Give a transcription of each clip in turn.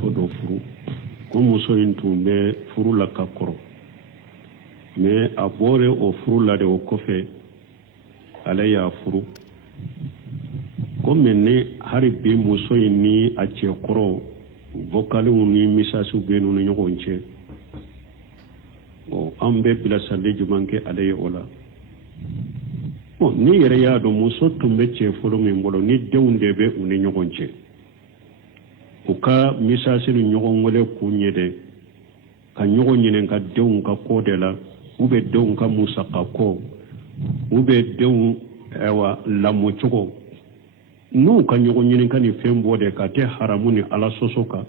so do furu ko muso in tun bɛ furu la ka kɔrɔ mais a bɔre o furu la de o kɔfɛ ale y'a furu ko ne hari bi muso in ni a cɛ kɔrɔ vocalenw ni message bɛ n'u ni ɲɔgɔn cɛ an bɛ bilasirali jumɛn kɛ ale ye o la ni yɛrɛ y'a dɔn muso tun bɛ cɛ fɔlɔ min bolo ni denw de bɛ u ni ɲɔgɔn cɛ u ka message ni ɲɔgɔn wele k'u ɲɛ dɛ ka ɲɔgɔn ɲininka denw ka ko de la u bɛ denw ka musaka ko u bɛ denw lamɔ cogo n'u ka ɲɔgɔn ɲininka ni fɛn bɔ de ka tɛ haramu ni ala sɔsɔ kan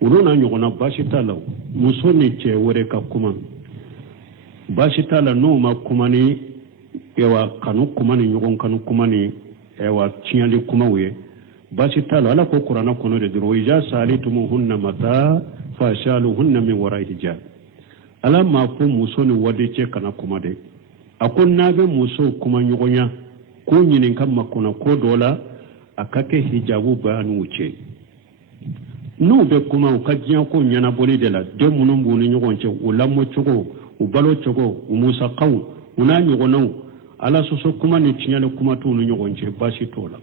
olu na ɲɔgɔnna baasi t'a la muso ni cɛ wɛrɛ ka kuma baasi t'a la n'u ma kuma ni kanu kuma ni ɲɔgɔn kanu kuma ni tiɲɛli kumaw ye baasi t'a la ala ko kuranɛ kɔnɔ de dɔrɔn iza salitumuhunna mata fashaluhunna min wara'i hijab ala ma fɔ muso ni wadi cɛ kana kuma de a ko n'a bɛ muso kuma ɲɔgɔnya ko ɲininka makɔnɔ ko dɔ la a ka kɛ hijabu bayaniw cɛ n'u bɛ kuma u ka diɲɛ ko ɲɛnabɔli de la den minnu b'u ni ɲɔgɔn cɛ u lamɔ cogo u balo cogo u musakaw u n'a ɲɔgɔnnaw ala sɔsɔ kuma ni tiɲɛli kuma t'u ni ɲɔgɔn cɛ baasi t'o la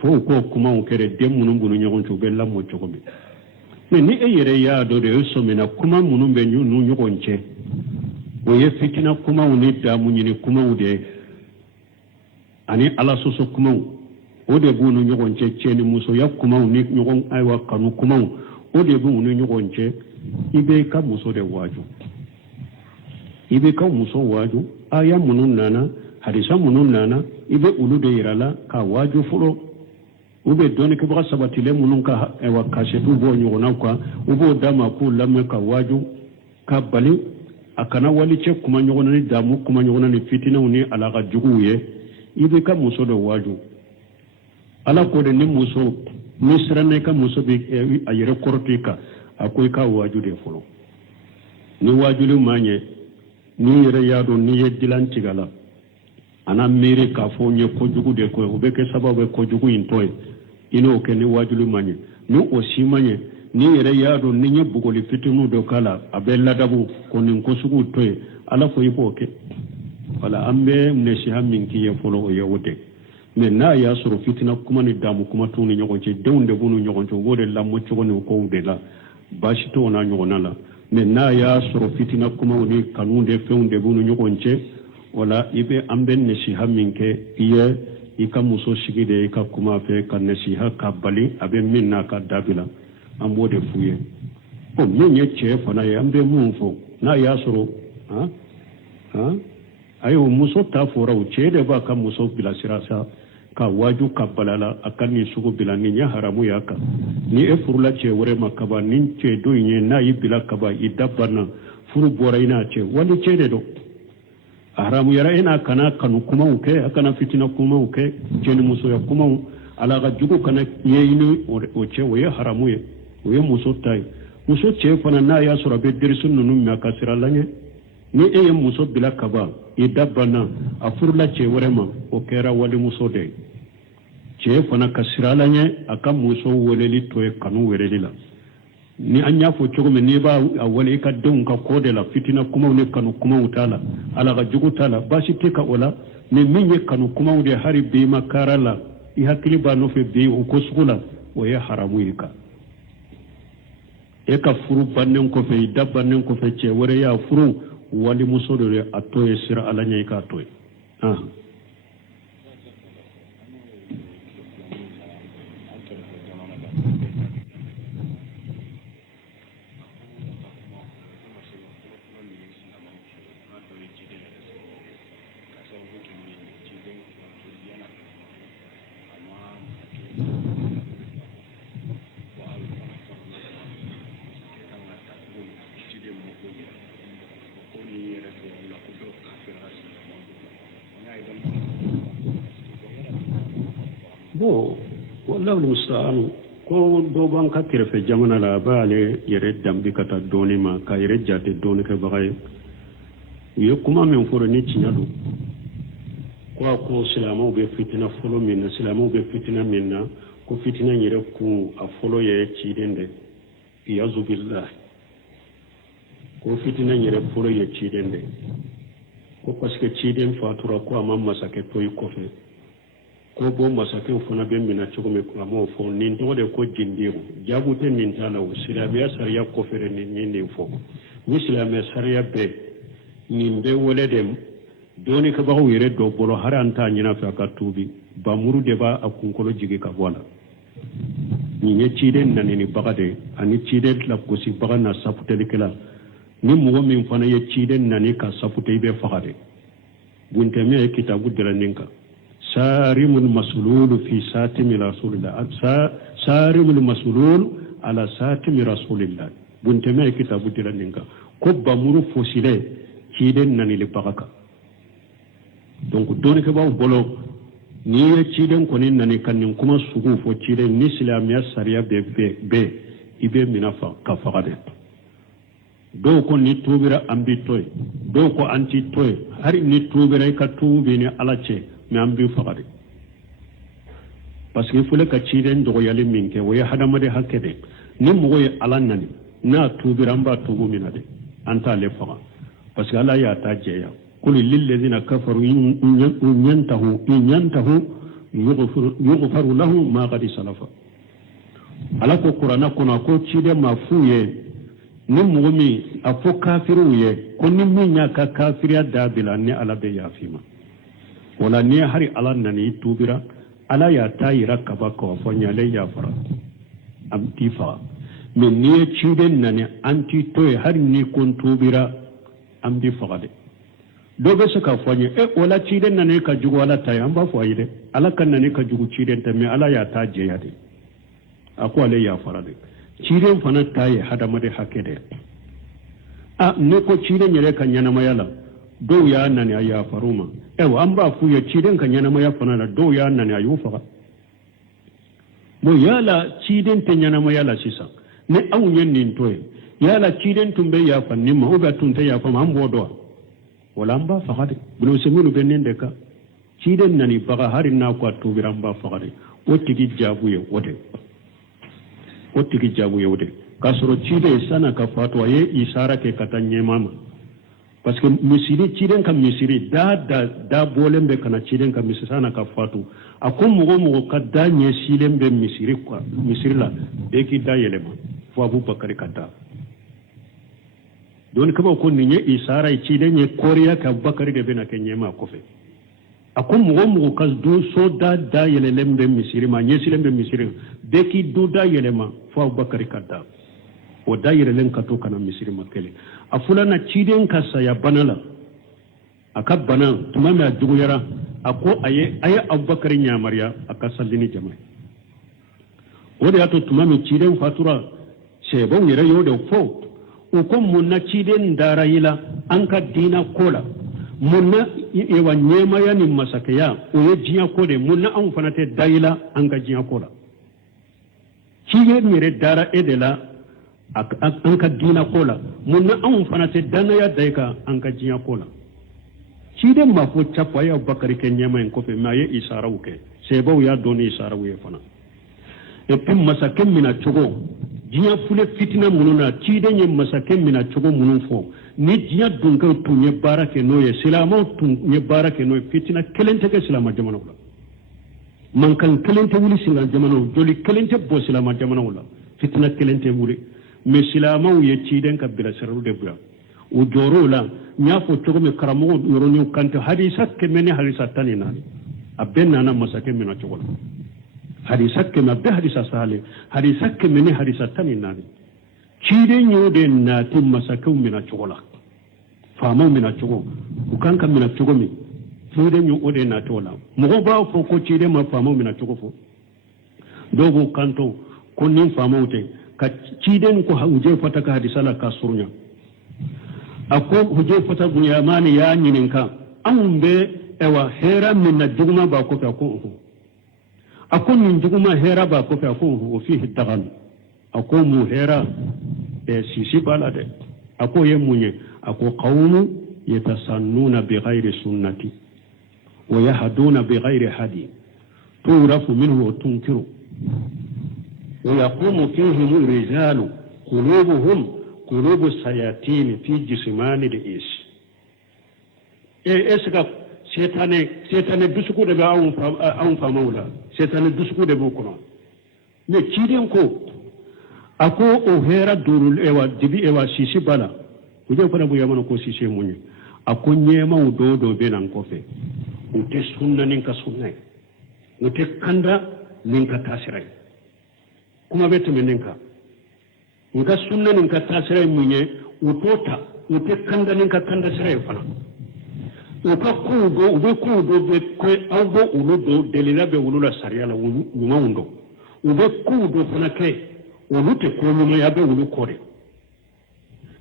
fo ko kumaw kɛra den minnu b'u ni ɲɔgɔn cɛ u bɛ lamɔ cogo min mais ni e yɛrɛ y'a dɔn de e sɔmina kuma minnu bɛ n'u ɲɔgɔn cɛ o ye fitina kumaw ni damu ɲini kumaw de ani ala sɔsɔ kumaw o de b'u ni ɲɔgɔn cɛ cɛ ni musoya kumaw ni ɲɔgɔn kanu kumaw o de b'u ni ɲɔgɔn cɛ i bɛ ka muso de waaju i bɛ ka muso waaju aya minnu nana hadisa minnu nana i bɛ olu de yira la ka waaju fɔlɔ u bɛ dɔnnikɛbaga sabatilen minnu ka kasetu bɔ ɲɔgɔnnaw kan u b'o d'a ma k'u lamɛn ka waaju ka bali a kana wali cɛ kuma ɲɔgɔn ni damu kuma ɲɔgɔn ni fitinɛw ni alaka juguw ye i bɛ ka muso de waaju ala ko de ni muso ni siranna i ka muso bɛ a yɛrɛ kɔrɔtɔ i kan a ko i ka waaju de fɔlɔ ni waajuli ma ɲɛ ni yɛrɛ y'a dɔn n'i ye dilan tigɛ la a n'a miiri k'a fɔ n ye kojugu de kɛ o bɛ kɛ sababu ye kojugu in tɔ ye i n'o kɛ ni waajuli ma ɲɛ ni o si ma ɲɛ ni yɛrɛ y'a dɔn ni n ye bugɔli fitininw dɔ k'a la a bɛ ladabu ko nin ko suguw to ye ala ko i b'o kɛ wala an bɛ nasiha min k'i ye fɔlɔ o ye o de mais n'a y'a sɔrɔ fitina kuma ni damu kuma t'u ni ɲɔgɔn cɛ denw de b'u ni ɲɔgɔn cɛ u b'o de lamɔ cogo ni kow de la baasi t'o n'a ɲɔgɔnna la mais n'a y'a sɔrɔ fitina kumaw ni kanu de fɛnw de b'u ni ɲɔgɔn cɛ wala i bɛ an bɛ nasiha min kɛ i ye i ka muso sigi de i ka kuma fɛ ka nasiha ka bali a bɛ min n'a ka dabi la an b'o de f'u ye min ye cɛ fana ye an bɛ mun fɔ n'a y'a sɔrɔ ayiwa muso ta fɔra o cɛ de b'a ka muso bilasira sa ka waaju ka balala a ka nin sugu bila nin ye haramu y'a kan ni e furula cɛ wɛrɛ ma kaban ni cɛ dɔ in ye n'a y'i bila kaban i da banna furu bɔra i n'a cɛ wali cɛ de don a haramuyara e n'a kana kanu kumaw kɛ a kana fitina kumaw kɛ cɛ ni musoya kumaw ala ka jugu kana ɲɛɲini o cɛ o ye haramu ye o ye muso ta ye muso cɛ fana n'a y'a sɔrɔ a bɛ derisi ninnu minɛ a ka sira la ɲɛ ni e ye muso bila kaban i da banna a furula cɛ wɛrɛ ma o kɛra walimuso de ye cɛ fana ka sira la ɲɛ a ka muso weleli to ye kanu wɛrɛli la ni an y'a fɔ cogo min n'i b'a wale i ka denw ka kɔ de la fitina kumaw ni kanu kumaw t'a la ala ka jugu t'a la baasi tɛ ka o la mais min ye kanu kumaw de hari bi ma kaara la i hakili b'a nɔfɛ bi o ko sugu la o ye haramu ye kan e ka furu bannen kɔfɛ i da bannen kɔfɛ cɛ wɛrɛ y'a furu walimuso de a to ye sira ala ɲɛ i k'a to ye wallahu musta'an ko dɔ b'an ka kɛrɛfɛ jamana la a b'ale yɛrɛ danbi ka taa dɔɔni ma ka yɛrɛ jate dɔɔni kɛbaga ye u ye kuma min fɔra ni tiɲɛ don ko silamɛw bɛ fitina fɔlɔ min na silamɛw bɛ fitina min na ko fitina nyere ku a folo ye ciden de iyazu billah ko fitina nyere folo ye ciden de ko parce que ciden fatura ko amam masake toy kofe ko bo masake fona be mina cogo me ko amo fo nin to de ko jindiru jabute nin tana o silabiya sariya kofere nin nin fo ni silabiya sariya be nin be wole dem doni ka bawo yere do bolo haranta nyina fa ka tubi ba muru de ba akunkolo jigi ka wala ni ne ciden nan ni bagade ani ciden la ko si baga na sapute kala ni mo min fana ye ciden nan ka sapute be fagade bunte me kitabu de la ninka sarimul masulul fi satimi rasulillah sarimul masulul ala satimi rasulillah bunte me kitabu de la ninka ko ba muru fosile ciden nan li bagaka donc doni ka bawo bolo ni ye ciden koni nani kanin kuma sugu fo ciden ni silamiya sariya be ibe mina fa ka fagade do ko ni tubira ambi toy do ko anti toy hari ni tubira ka tubi ni alace mi ambi fagade parce que fule ka ciden do yali minke wo ya hadamade hakkede ni mo ye alannani na tubira amba tubu minade anta le faga parce que ala ya ta jeya قل للذين كفروا إن ينتهوا يغفر لهم ما قد سلف على القرآن كنا كوتشيد مافوية نمومي أفو كافروية كن مينيا كافريا دابلا ني على بيا فيما ولا ني هري على نني توبرا على يا تايرا كباكو وفنيا لي يا فرا أم تيفا من ني تشيد نني أنتي توي هري ني كون توبرا أم دي فغادي dobe suka fanye wala ciden na ne ka jugu ala tayi an ba fo ayide ala kan na ne ka jugu ciden ta me ala ya ta je ya de ako ale ya fara de ciden fana tayi hada made hakede a ne ko ciden yere kan yana mayala do ya nan ya faruma an ba fu ya ciden kan yana maya fana da do ya nan ya yufa mo yala ciden ta yana mayala sisa ne awun yen nin toye yala ciden tumbe ya fanni ma o ga tunta ya fa man bodo wala amba fagade bunu semunu benen de ka ciden nani baga hari na ko to biramba fagade wotigi jabu ye wode kasoro cide sana ka fatwa ye isara ke katanye mama parce que misiri ciden kam misiri da bolembe kana ciden kam misiri sana ka fatu akum mugo ka da nye silembe misiri la e ki da yelema fo Abubakar kata don kaba ko ni nye isara ci da nye koriya ka bakari da bena kenye ma kofe akon mugo kas do so da yele lembe misiri ma nye silembe misiri beki do da yele ma fo bakari kata o da yele len kato kana misiri makele afula na ci den kasa ya banala aka bana tuma me ajugo yara ako aye Abubakar nya mariya aka sallini jama'a o da to tuma me ci den fatura shebo yere yo da fo ukun munna ciden darayila an ka dina kola munna ewa nyema ya ni masakaya o ye jiya kode munna an fana te dayila an ka jiya kola ciye mere dara edela an ka dina kola munna an fana te dana ya daika an ka jiya kola ciden ma fo chapa ya Bakari ke nyema en kofe ma ye isara uke sebo ya doni isara uye fana e pim masakem mina chogo jiya fule fitina mununa ciden ye masakem mina chogo munun fo ni jiya dunka tunye barake noye silama tunye barake noye fitina kelente ke silama jamana wala mankan kelente wuli silama jamana joli kelente bo silama jamana wala fitina kelente wuli me silama ye ciden ka bila sararu de bura o joro la nya fo chogo me karamo yoroni kante hadisa ke mene hadisa tani nani abenna na masakem mina chogo hadisa ke mabbe hadisa sale hadisa ke mene hadisa tani nani ciden yode na tim masakum mina chogola famo mina chogo ukanka mina chogo mi ciden yode na tola mo ba fo ko ciden ma famo mina chogo fo dogo kanto ko nin famo te ka ciden ko huje fata ka hadisa la ka surnya ako huje fata gunya mani ya nyininka ambe ewa hera min na duguma ba ko ka ko akon min juguma hera ba ko fa ko o fi dagan ako mu hera sisi balade ako ye munye ako qawmu yatasannuna bighairi sunnati wa yahduna bighairi hadi turafu minhu wa tunkiru ويقوم فيهم الرجال قلوبهم قلوب الشياطين في جسمان الإنس إسكا سيطاني دسكو دبا أون فمولا سيطاني دسكو دبا كنا نكيدين كو أكو أوهيرا دورول إيوا دبي إيوا سيسي بالا وجاو فنا بو يامانو كو سيسي موني أكو نيما ودودو بينان كوفي وتي سنة نينكا سنة وتي كندا نينكا تاسرين kuma bete meninka nga sunna ninka tasira munye utota ute kanda ninka kanda sira fana uka kudo ube kudo be kwe awbo uludo delila be ulula sariya la nyuma undo ube kudo fana ke ulute ko nyuma ya be ulu kore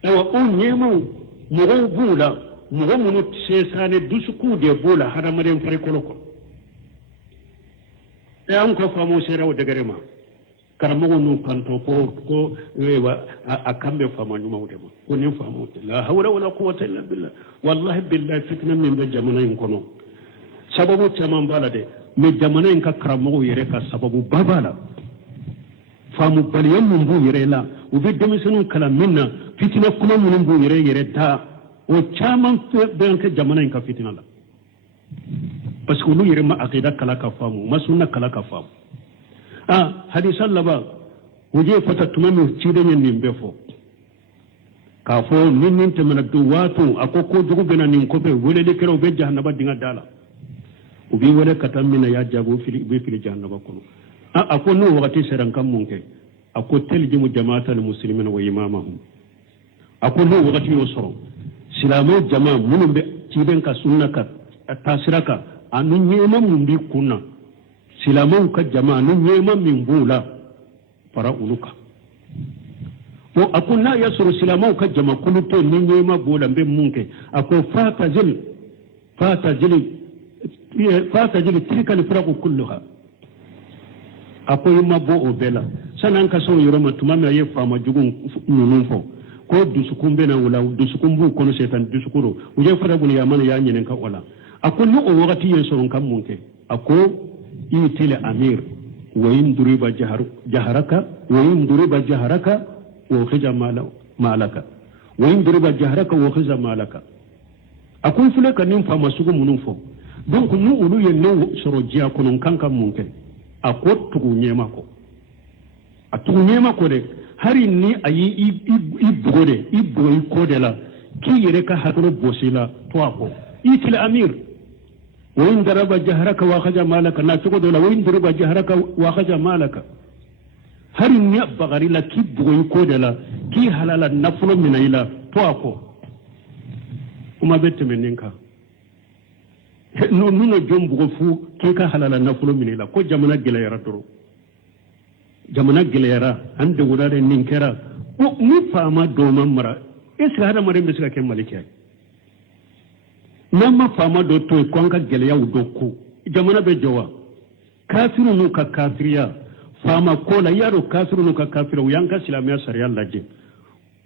ewa onyema mugo bula mugo munu sesane dusuku de bula haramare fare koloko e an ko famo sera o degarema karamogo nu kanto ko wewa akambe fama nyuma udemo ko ni fama la hawla wala quwwata illa billah wallahi billahi fitna min be jamana in kono sababu tamam balade me jamana in ka karamogo yere ka sababu babala famu baliyam mun bu yere la ubi demisenu kala minna fitna kuma mun bu yere ta o chaman be ka jamana in ka fitna la parce que lu yere ma aqida kala ka famu ma sunna kala ka famu hadisan laba wuje fata tumami cidenyen nin befo ka fo nin temana do wato akoko jugu bena nin ko be wole de kero be jahannaba dinga dala ubi wole katamina ya jago fili be fili jahannaba kono ako no wakati seran kam munke ako teljimu jama'atul muslimin wa imamahum ako no wakati yosoro silamo jama'a munun be ciden ka sunnaka tasiraka anu nyema mun bi kunna silamau ka jama'a nun neman min bula fara uluka to akunna ya suru silamau ka jama'a kuluto ni nema bula be munke ako fata jili tilka alfiraqu kulluha ako yima bo obela sanan ka so yoroma tumama ye fama jugun nunun fo ko dusukun be na wala dusukun bu kono setan dusukuro uje fara bun ya mana ya nyenen ka wala ako no o wakati ye sorun kam munke ako إيتي الأمير وإن ضرب جهرك وخذ مالك وإن ضرب جهرك وخذ مالك أكون فلك ننفع مسوق منفو دونك نقولوا ينو سرجيا كنون كان كم ممكن أقول تغنيمako de hari ni ayi ibore kode la ki yere ka hatoro bosila to ako إيتي الأمير وإن ضرب جهرك واخذ مالك لا تقول وإن ضرب جهرك واخذ مالك هل يبغى لا كيب ويكود لا كي حلال النفل من إلى توأكو وما بيت منك نو جنب غفو كي كحلال النفل من إلى كو جمنا جليرا درو جمنا جليرا عند ولاد نينكرا ومفهما دوما مرا إيش هذا مرة مثل كم ملكي nama fama do to kwanka geleya udoku jamana be jowa kafiru nu ka kafiriya fama kola yaro kafiru nu ka kafira uyanka silamiya sariya laje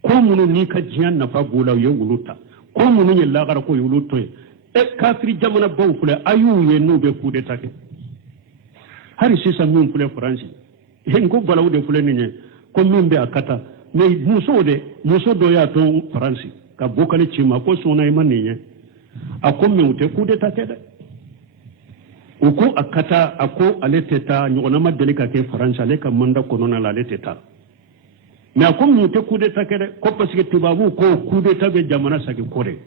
ko munu ni ka jiyan nafa bula yo wuluta ko munu ye lagara ko wuluto kafiri jamana baw fule ayu ye nu be fude take hari sisa mun fule faransi hen ko balaw de fule ninye ko min be akata me muso do ya to faransi ka bokale chima ko sona imaninye akon me ute kude ta kede uko akata ako aleteta nyona madeli ka ke faransa le ka manda kono na la leteta me akon me ute kude ta kede ko parce que tubabu ko kude ta be jamana sake kore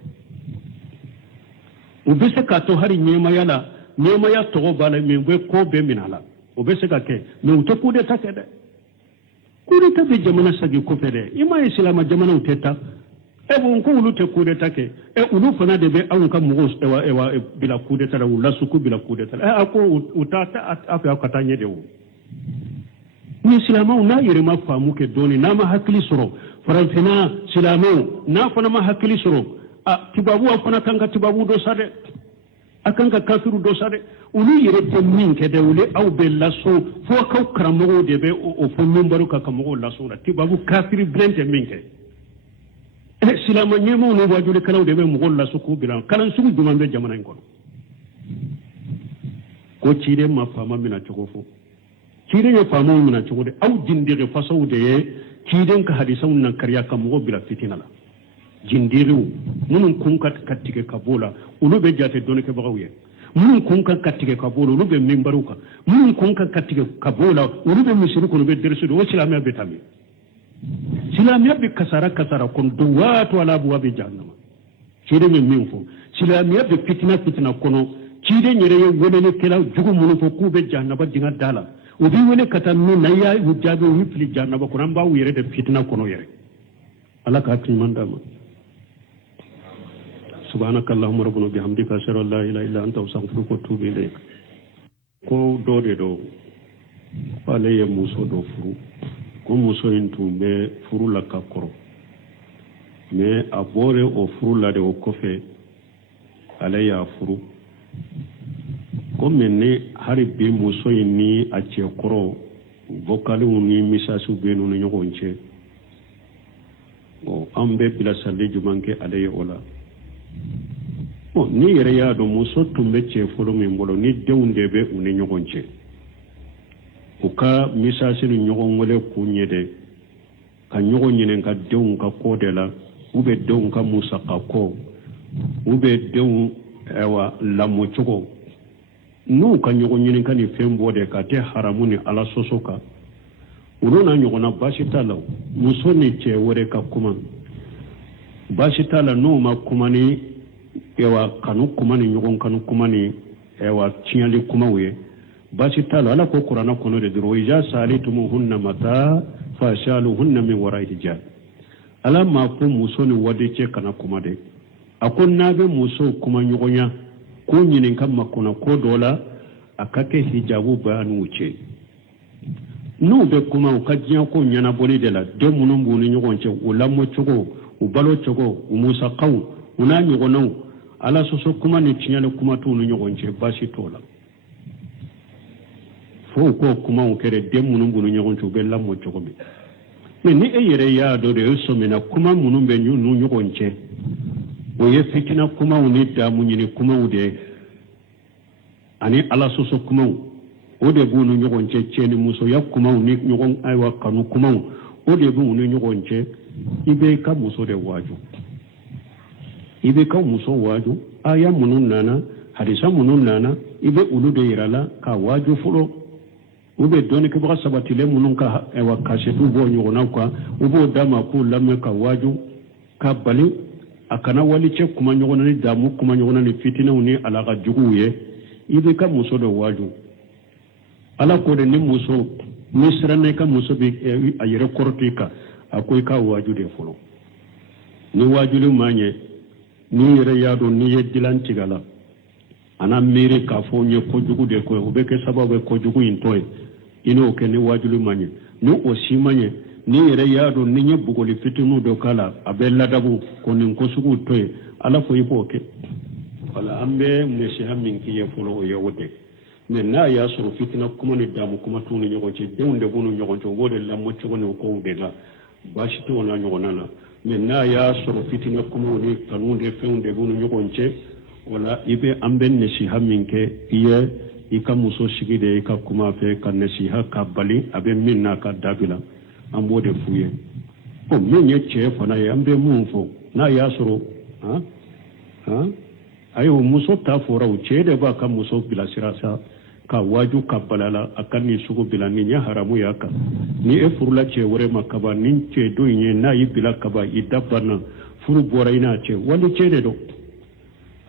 ubese ka to hari nyema ya to bala me be ko be minala ubese ka ke me ute kude ta kede kude ta be jamana sake ko fede ima islama jamana uteta ebu ulu te kudeta ke ulu fana de be awun ka mugo ewa bila kudeta la ula suku bila kudeta ako utata afi akatanye de wu ni silama una yere ma famu ke doni na ma hakili soro faranfina silama na fana ma hakili soro tibabu afana kanga tibabu do sade akanga kafiru do sade ulu yere te min ke de ule aw be laso fo ka karamo de be o fo numbaru ka kamo laso la tibabu kafiru blente min ke silama nyemo no wajule kalaw de be mugol la suku bilan kalan suku dum be jamana ko ko ciide ma fama mina cogofo kire ya famu mina chogode au jindire fasaw de kiden ka hadisa nan kariya ka mo bila fitina la jindiru munun kun ka katike kabola ulu be jate don ke bagawiye munun kun ka katike kabola ulu be mimbaruka munun kun ka katike kabola ulu be misriku ulu be dersu do islamiyya be tami islamiyya be kasara kon duwatu ala abwabi jahannama kire min fo islamiyya be fitina kono kire nyere ye wonene kala jugu munun fo ku be jahannama dinga dala ubi wone kata no naya wujabe wi fili jahannama kono amba wiyere de fitina kono yere alaka timandama سبحانك اللهم ربنا بحمدك أشهد أن لا إله إلا أنت أستغفرك وأتوب إليك ko dode do wale ye muso do furu ko muso intu be furu la ka koro me abore o furu la de o kofe ale ya furu ko menne hari be muso ni a ce koro vokalu ni misasu be no nyogonche o ambe bila sande jumanke ale ye ola ni yere ya do muso tumbe ce folo min bolo ni dewnde be une nyogonche uka misasi ni nyogon wole kunyede ka nyogon nyinen ka dewn ka kodela ube dewn ka musa ka ko ube dewn ewa lamo chogo nu ka nyogon nyinen ka ni fembode ka te haramuni ala sosoka urona nyogona bashitala muso ni ce wore ka kuma bashitala no ma kuma ni ewa kanu kuma ni nyogon kanu kuma ni ewa tinyali kuma we bashitala ala ko qur'ana kono de diro ija salitumuhunna mata fashaluhunna min wara'i hijab ala ma ko muso ni wade ce kana kuma de akon nabe muso kuma nyogonya ko nyinin kan makona ko dola akake hijabu banu wuce no be kuma ka jiya ko nyana boli de la de munun bunu nyogonce ulamo chogo ubalo chogo umusa qaw una nyogono ala soso kuma ni tinyale kuma to no nyogonce bashi tola fo ko kuma o kere de munun bunu nyogonce be lamo chogo be me ni eyere ya do de so mena kuma munun be nyu nyogonce o ye fitina kuma uni da munyini kuma ude ani ala soso kuma o de bunu nyogonce cheni muso ya kuma uni nyogon aywa kanu kuma o de bunu nyogonce ibe ka muso de waju ibe ka muso waju aya munun nana hadisa munun nana ibe ulu de irala ka waju fulo ube doni ke baka sabatile munun ka aywa kashetu bo nyogona kwa ubo dama ku lamme ka waju ka bali akana wali ce kuma nyogona ni damu kuma nyogona ni fitina uni alaka juguye ibe ka muso de waju ala ko de ni muso misra ne ka muso bi ayere kortika akoy ka waju de folo ni waju lu manye ni yere yado ni yedilan tigala ana mere ka fo nye ko jugu de ko obeke sababu ko jugu intoy ino ke ni waju lu manye ni osi manye ni yere yado ni nye bugoli fitinu do kala abella dabu ko nin ko sugu toy ala fo yiboke wala ambe mesi hamin ki ye folo ye wote ne na ya suru fitina kuma ni damu kuma tunu nyogonce deunde bunu nyogonce wode la mocco ne ko udela bashi to na nyogona ne na ya suru fitina kuma ni tanunde feunde bunu nyogonce wala ibe ambe nesi hamin ke iye ika muso shigide ika kuma fe kan nesi ha bali abe minna ka dabila ambode fuye o menye che fana ya ambe munfo na ya suru ayo muso ta fora uche de ba ka muso bila sirasa ka waju ka balala akan ni sugo bila ni nya haramu yaka ni e furula che wore makaba nin che do nye na yi bila kaba idabana furu bora ina che wali che de do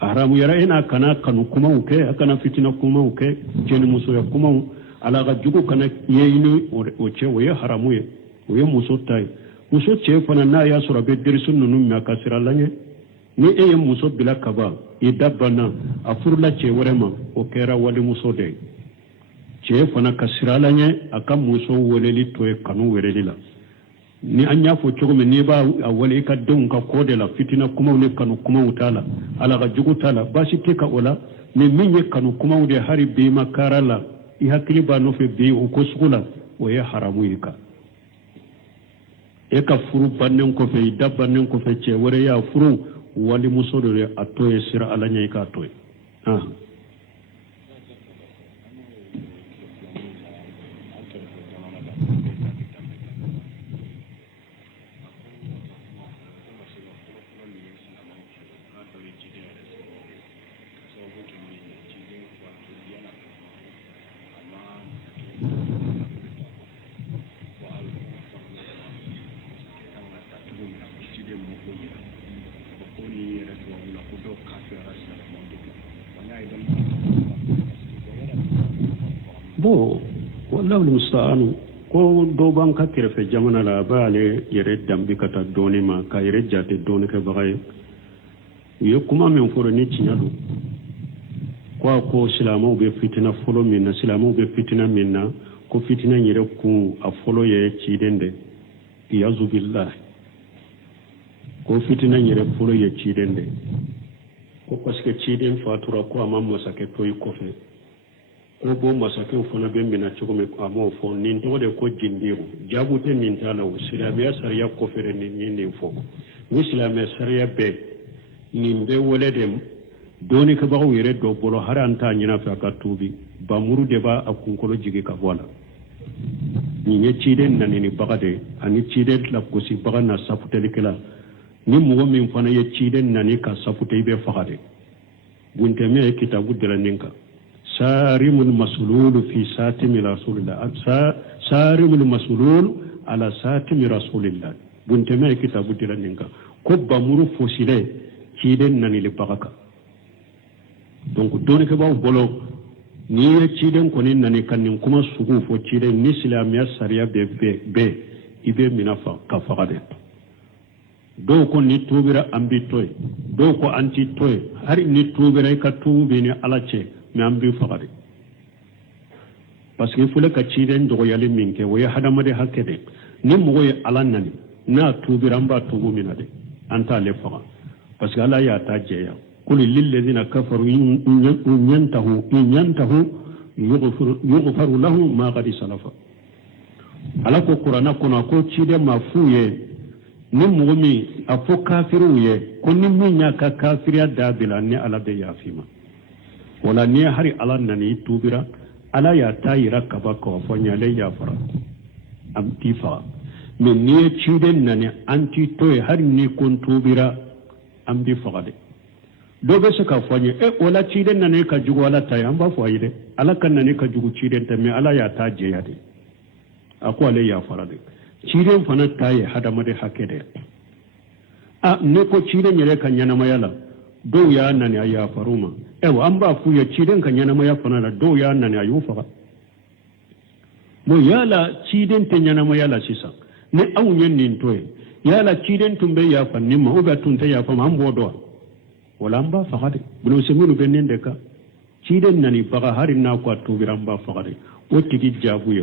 haramu yara ina kana kanu kuma uke akana fitina kuma uke che ni muso ya kuma ala ga jugo kana ye ini o che wo ya haramu ye wo ye muso tai muso che fana na ya sura be dirsun nunu ma kasira lanye ni eye muso bila kaba idabana afurla che worema o kera wali muso de che fana kasiralanye aka muso woleli to kanu werelila ni anya fo chogo ni ba awale ka don ka kode la fitina kuma ne kanu kuma utala ala ga jugutala bashi tika ola ni minye kanu kuma ude hari be makarala i hakili ba no fe be o ko sukula o ya haramu yika e ka furu bannen ko fe dabbannen ko fe che wore ya furu wali muso de atoye sira alanya ka atoye bo wallahu musta'anu ko do ban ka kerefe jamana la baale yere dambi kata doni ma ka yere jate doni ke bagay ye kuma men foro ni tinyado ko silamo be fitina folo min na silamo be fitina min na ko fitina yere ku a folo ye cidende iyazu billah ko fitina yere folo ye cidende ko parce que ciden fatura ko amam masake toy ko fe ko bo masake fona be mina chugo me amo fo nin to de ko jindiru jabute nin tala o silamiya sariya ko fere nin fo ni silamiya sariya be nin be wole dem doni ka bawo yere do bolo haranta nyina fa ka tubi ba muru de ba akunkolo jigi ka wala ni ne ciden nan ni bagade ani ciden la ko si bagana saputeli kala ni mo min fana ye ciden nan ka saputei be fagade bunte me kitabu de la ninka sarimul masulul fi satimi rasulillah sarimul masulul ala satimi rasulillah bunte me kitabu de la ninka ko ba muru fosile ciden nan le bagaka donc doni ke baw bolo ni ye ciden ko ni nani kanin kuma sugu fo ciden ni islamiya sariya be ibe minafa ka fagade do ko ni tubira ambi toy do ko anti toy har ni tubira ka tubi ni alace mi ambi fagade parce que fule ka ciden do yali minke wo hadama de hakkede ni mo ye alan nani na tubira mba tubu minade anta le faga parce que ala ya ta jeya قل للذين كفروا إن ينتهوا يغفر لهم ما قد سلف على القرآن كنا كوتشي ما فويه نمومي أفو كافرويه كن نمي كافر دابلا ني على بيافيما ولا ني هري على نني توبرا على يا تايرا كباكو فنيا لي يافرا أم تيفا من ني تشيدن نني أنتي توي هري ني كون توبرا أم دي فغادي do be se ka fanye wala ciden nane ka jugo wala tay amba foyide ala kan nane ka jugo ciden ta me ala ya ta je yade ako ale ya farade ciden fana tay hada made hakede a ne ko ciden yere kan yana mayala do ya nane ya faruma amba fu ya ciden kan yana maya fana do ya nane ayu fa mo yala ciden te yana mayala sisa ne awunyen nin toy yala ciden tumbe ya fanni ma oba tunta ya fa mambo do wala amba fagade bulo semunu benende ka ciden nani baga hari na ko to biramba fagade ottigi jabuye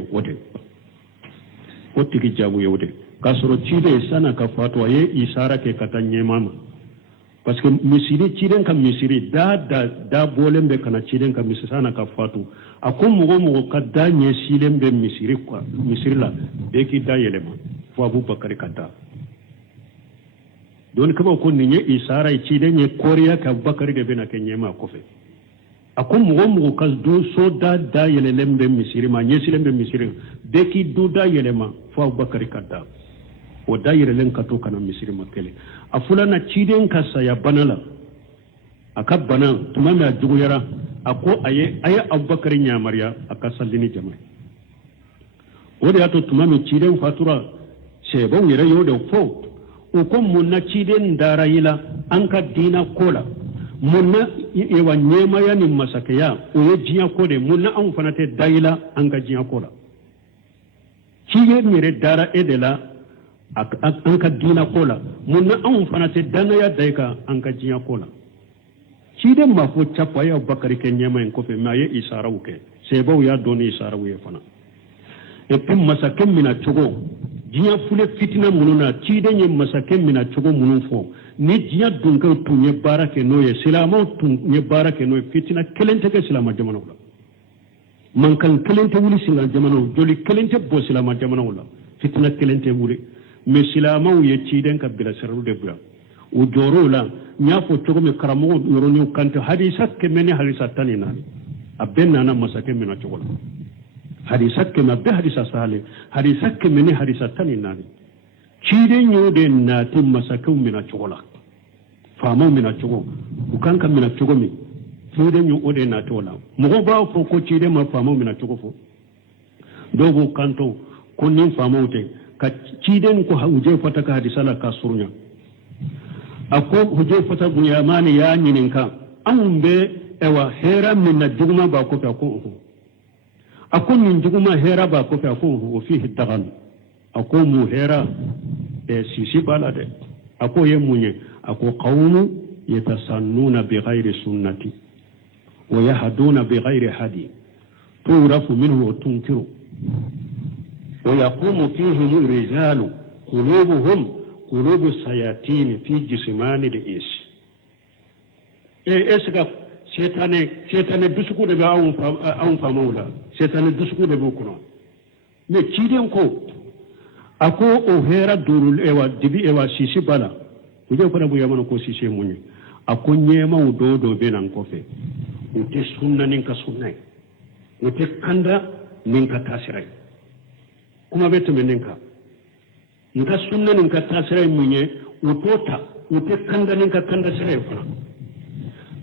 wote kasoro cide sana ka fatwa ye isara ke katanye mama parce que misiri ciden ka misiri da bolembe kana ciden ka misiri sana ka fatu akum mugo ka danye silembe misiri kwa misiri la be ki da yelema fo abubakar kata don kaba ko ni isara ci da ne koriya ka bakari da bena kenye ma kofe akon mugo kas do so da yele lembe misiri ma nye silembe misiri de ki do da yele ma fa bakari kada o da yele len kato kana misiri ma kele afula na ci den ka saya banala aka bana tuma na jugu yara ako aye abubakar nyamariya aka sallini jama'a o da to tuma mi ci den fatura sebo yere yo da fo ukon munna ciden darayila an ka dina kola munna ewa nyema ya ni masakaya oye jiya kode munna an fana te dayila an ka jiya kola ciye mere dara edela an ka dina kola munna an fana te dana ya daika an ka jiya kola ciden ma fo chapa ya bakari ke nyema en kofe ma ye isara uke sebo ya doni isara uye fana e pim masakem mina chogo jiya fule fitina mununa ciden ye masaken mina cogo munun fo ni jiya dunka tunye barake noye silama tunye barake noye fitina kelente ke silama jamana wala man kan kelente wuli silama jamana joli kelente bo silama jamana wala fitina kelente wuli me silama ye ciden ka bila sararu de bura o joro la nya fo cogo me karamo yoroni kante hadisa ke meni hadisa tani nani abenna na masaken mina cogo la hadisa ke mabbe hadisa sale hadisa ke meni hadisa tani nani ciden yode na tim masakau mina chogola famo mina chogo ukanka mina chogo mi ciden yode na tola mugo ba fo ko ciden ma famo mina chogo fo dogo kanto kunnin famo te ka ciden ko huje fata ka hadisa la ka surunya ako Hudayfata bin Yamani ya nyininka an be ewa hera min na juguma ba ko ta ko ako min juguma hera ba ko ta ko fi dagan ako mu hera sisi bala de ako ye munye ako qawmu yatasannuna bi ghairi sunnati wa yahduna bi ghairi hadi turafu minhu wa tunkiru wa yaqumu fihim rijalu qulubuhum qulubu sayatin fi jismani al-is esga setane dusuku de ba awun famawla setane dusuku de bokuno me ciden ko ako o hera durul ewa dibi ewa sisi bala kuje fara bu yamana ko sisi munye ako nyema udodo benan kofe ute sunna ninka sunnai ute kanda ninka tasirai kuma beto meninka nka sunna ninka tasirai munye utota ute kanda ninka kanda sirai fana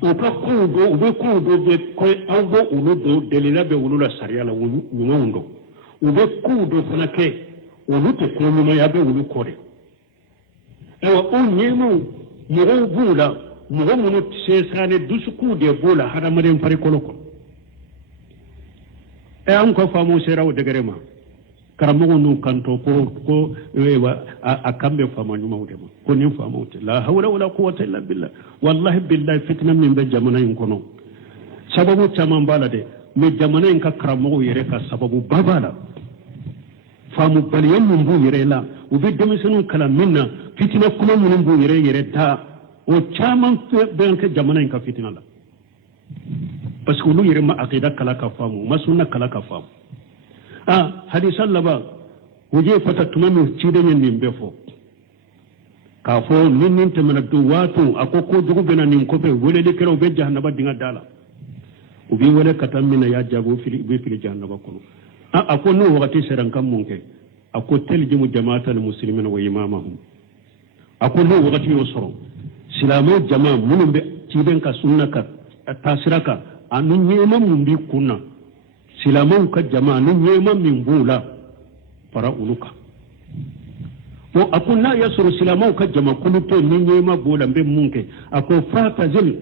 uka kudo ube kudo be koy awgo uludo delila be ulula sariala nyundo ube kudo fana ke ulute koluma yabe ulukore ewa o nyemo mo bula mo mo sesane dusuku de bula hada maren fari koloko e an ko famo serawo degerema karamo no kanto ko ewa akambe fama nyuma udema ko nim fama uti la hawla wala quwwata illa billah wallahi billahi fitna min be jamana in kono sababu tamam balade me jamana in ka karamo yere ka sababu babala famu baliyan mun bu yere la ubi demisenu kala minna fitina kuma mun bu yere ta o chaman ben ka jamana in ka fitina la parce que lu yere ma aqida kala ka famu ma sunna kala ka famu hadisan laba wuje fata tumanu ciden yin befo ka fo nin tamana do wato akoko dugu bena nin ko be wole de kero be jahannaba dinga dala ubi wole katamina ya jago fili jahannaba kono ako no wakati seran kam munke ako teljimu jama'atal muslimin wa imamahum ako no wakati yosoro silamo jama'a munun be ciden ka sunna ka tasiraka anu nyema mun bi kunna silamau ka jama'a nun yema min bula fara uluka to akun na yasuru silamau ka jama'a kunu to nin yema bula be munke ako fata jili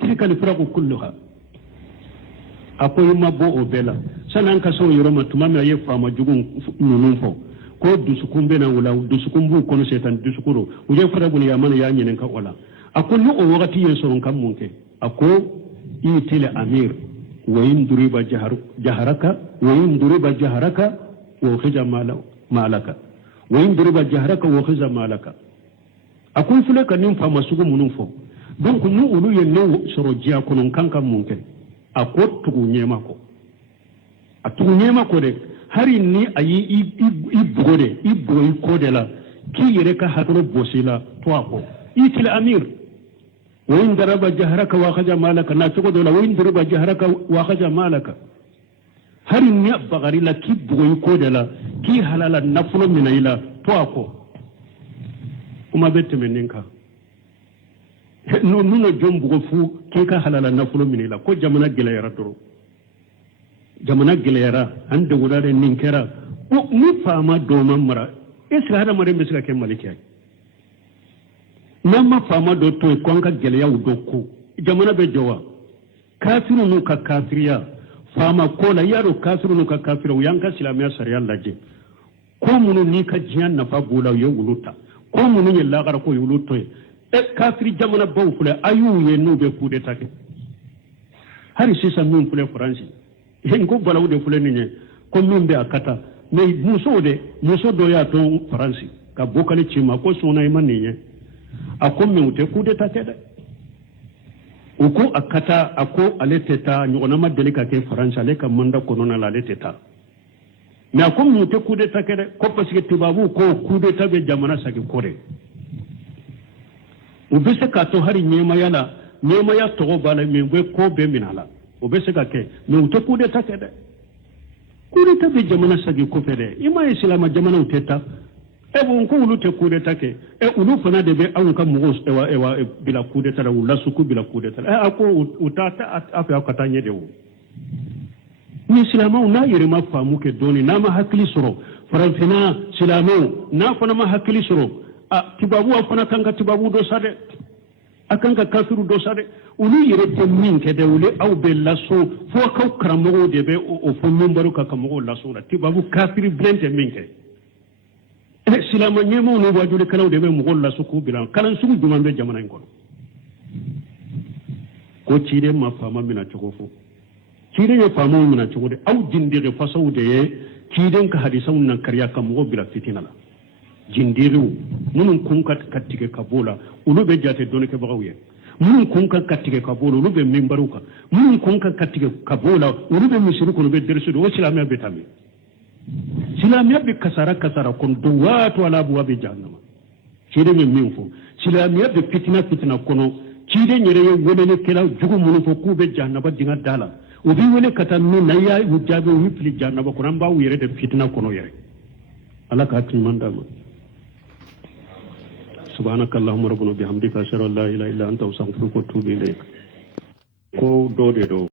tilka al-firaq kulluha ako yima bo obela sanan ka so yoro matuma me ye fama jugun nunun fo ko dusukun be na wala dusukun bu kono setan dusukuro uje fara buni yamana ya nyinen ka wala ako no o wakati yeso kan munke ako itile amir wa in duriba jaharaka wa in duriba jaharaka wa khija malaka wa in duriba jaharaka wa khija malaka akun fule kan nin fama sugu munun fo donc nu ulu ye no soro jia konon kankan munke ako tugu nyema ko atugu nyema ko de hari ni ayi ibugode ibugo ko de la ki yere ka hakro bosila to ako itile amir وإن ضرب جهرك واخذ مالك لا تقول ولا وإن ضرب جهرك واخذ مالك هل يبغى لا كي بغي كودلا كي حلال النفل من إلى توكو وما بيت منك نو جم بغفو كي كحلال النفل من إلى كو جمنا جليرا درو جمنا جليرا عند ولاد نينكرا ومفهما دوما مرا إسرع هذا مريم بسرعة كم مالكي nama fama do to konka geleya udoko jamana be jowa kafiru no ka kafiriya fama kola yaro kafiru no ka kafiru yanka silamiya sariya laje ko munu ni ka jiyan na fa bula yo wuluta ko munu ye lagara ko yuluto e kafiri jamana baw fule ayu ye no be kude take hari sisa mun fule franci hen ko balaw de fule ni ko min be akata me muso do ya to franci ka bokale chima ko sona imani ako mewte kude tatede uko akata ako aleteta nyona madelika ke faransa le ka manda konona la aleteta mais ako mewte kude takede ko parce que tibabu ko kude tabe jamana saki kore ubese ka to hari nyema ya to bala mengwe ko be minala ubese ka ke mewte kude takede kude tabe jamana saki ko fere ima islama jamana uteta ebo ko ulu te kudeta ke ulu fana de be awun ka mugo ewa bila kudeta la ula suku bila kudeta ako utata afa akatanye de wo ni islama una yere ma famu ke doni na ma hakli soro farafina silamo na fana ma hakkili soro tibabu afana kanga tibabu do sade akanga kafiru do sade ulu yere te min ke de wule aw be laso fo kaw karamogo de be o fo numbaru ka kamogo laso la tibabu kafiru blente min ke silama nyemo no wajule kalaw de be mo laso ko bilan kalan sugu dum be jamana ngol ko cire ma fama mina cogo fo cire ya fama mina cogo de aw jindire fasaw de ye kiden ka hadisaw nan kariya ka mo bila fitina la jindiru munun kun ka katige ka bola ulu be jate don ke bagaw ye munun kun ka katige ka bola ulu be mimbaru ka munun kun ka katige ka bola ulu be misiri ko be dersu do silamiya be tammi silamiya be kasara kon duwatu ala buwa be jahannama cire me min fo silamiya be fitina kono cide nyere yo wonene kela jugu munu fo kube jannaba dinga dala o bi wone kata no na ya wujabe o hipli jannaba ko namba wuyere de fitna kono yere ala ka timanda ma subhanakallahumma rabbuna bihamdika ashhadu an la ilaha illa anta astaghfiruka wa atubu ilayk ko dode do